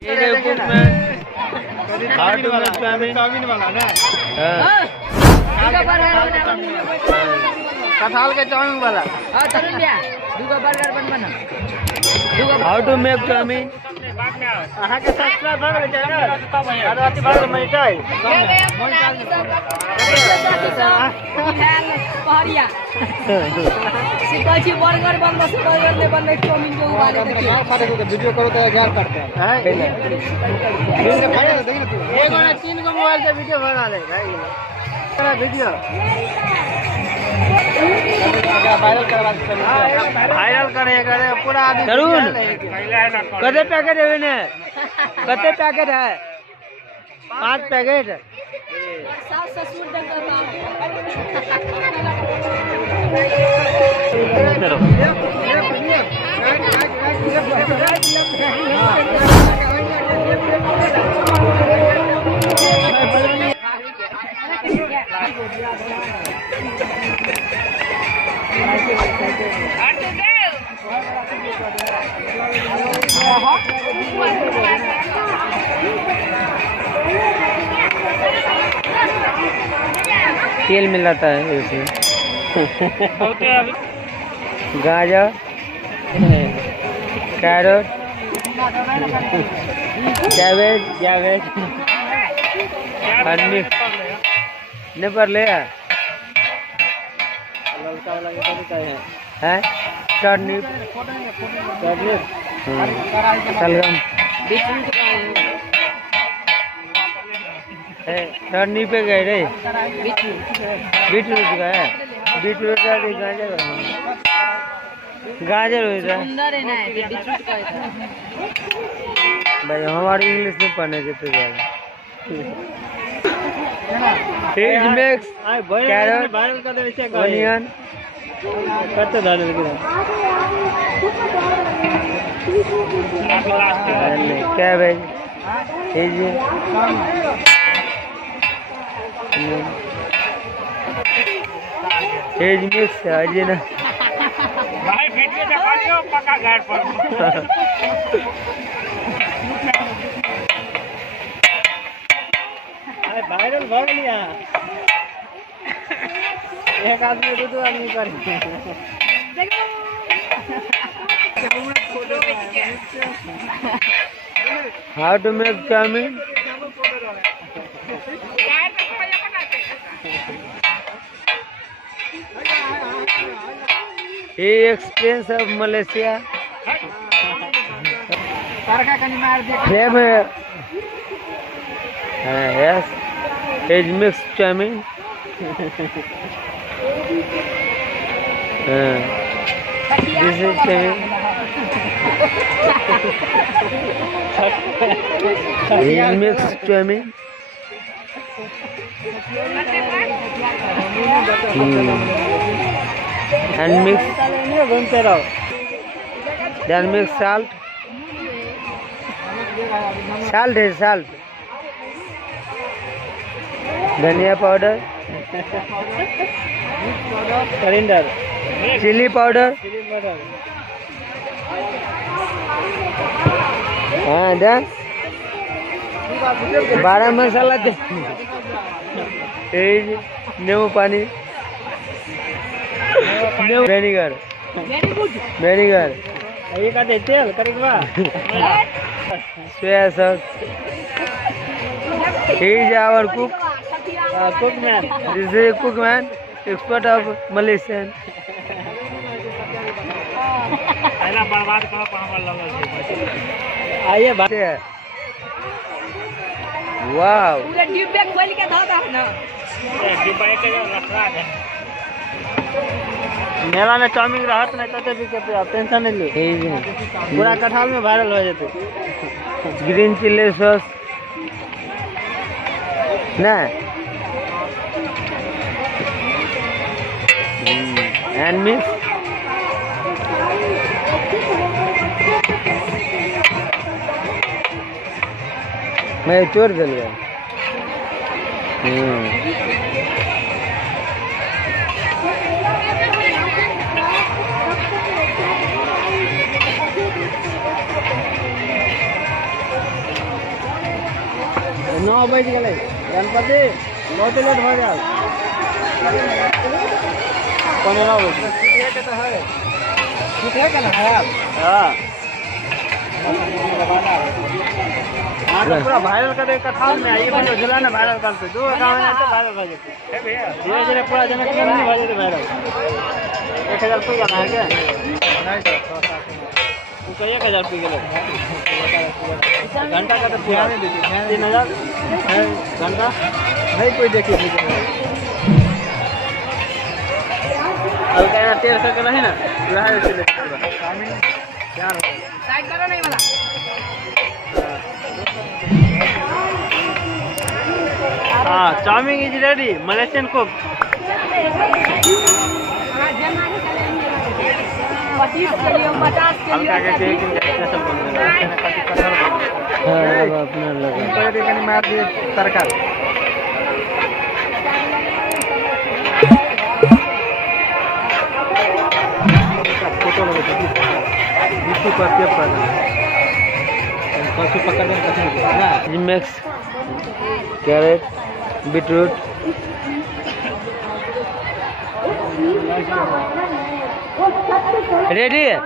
Chowmein वाला ना कटहल के चाउमीन वाला हाउ टू मेक चाउमीन अहाँ के सब्सक्राइब भर गेल चैनल और अति भर मैटै पहरिया सिकाची बर्गर बनबो से बर्गर ले बनले चाउमीन के उबाले देखिए खाते को वीडियो करो तो गार काटते हैं एक और 3 गो मोबाइल से वीडियो बना ले भाई तेरा वीडियो वायरल करेगा पूरा आदमी जरूर कते पैकेट है ने कते पैकेट है 5 पैकेट सास ससुर तेल मिलाता है इसमें गाजर कैरेट कैबेज आदमी ने पर ले है टर्निप सलगम टर्निप पे गए रे बीटरूट का है बीटरूट का गाजर हो रहा है भाई हमारे इंग्लिश में पढ़ने के तो चीज मिक्स कैरेट ऑनियन कते डाल कैबेज एज मिक्स आज ना भाई वीडियो दिखा दियो पक्का घर पर अरे वायरल हो गया एक आदमी दो आदमी कर how to make chowmein experience of Malaysia fame yes as mix chowmein this is chowmein as mix chowmein and mix then mix salt is salt dhaniya powder coriander chilli powder हाँ दें 12 मसाला दे नींबू पानी वेनिगर ये का तेल करेगा soya sauce he is our cook man this is a cook man expert of Malaysian पहला बर्बाद करो पावल लगल छै आइए बात है वाओ पूरा डिब्बे खोल के धो दो ना डिब्बा के रखवा दे मेला में चाउमीन रहत नहीं तो भी के टेंशन नहीं लो पूरा कटहल में वायरल हो जाते ग्रीन चिली सॉस ना एंड मिक्स मैं चोर दिल गया 9 बज गए गणपति बहुत लेट हो गया 9 बजे ठीक है ना हाँ पूरा वायरल कर कथा में ये बनो जिला ने वायरल करते जो गांव में तो वायरल कर देते धीरे धीरे पूरा जनक में नहीं हो जाते वायरल 1000 रुपया ना है क्या तू तो 1000 रुपया ले घंटा का तो 3000 घंटा नहीं कोई देखिए हल्का ना 1300 का नहीं ना लहा से ले क्या साइड करो नहीं वाला हाँ chowmein is ready Malaysian cook 25 के लिए 50 के लिए हल्का के एक स्पेशल बन रहा है अब अपना लगा कोई कनी मार दिए तरका फोटो लगे बिस्कुट पर टेप कर पशु पकड़ कर ना मिक्स कैरेट बीटरूट रेडी है।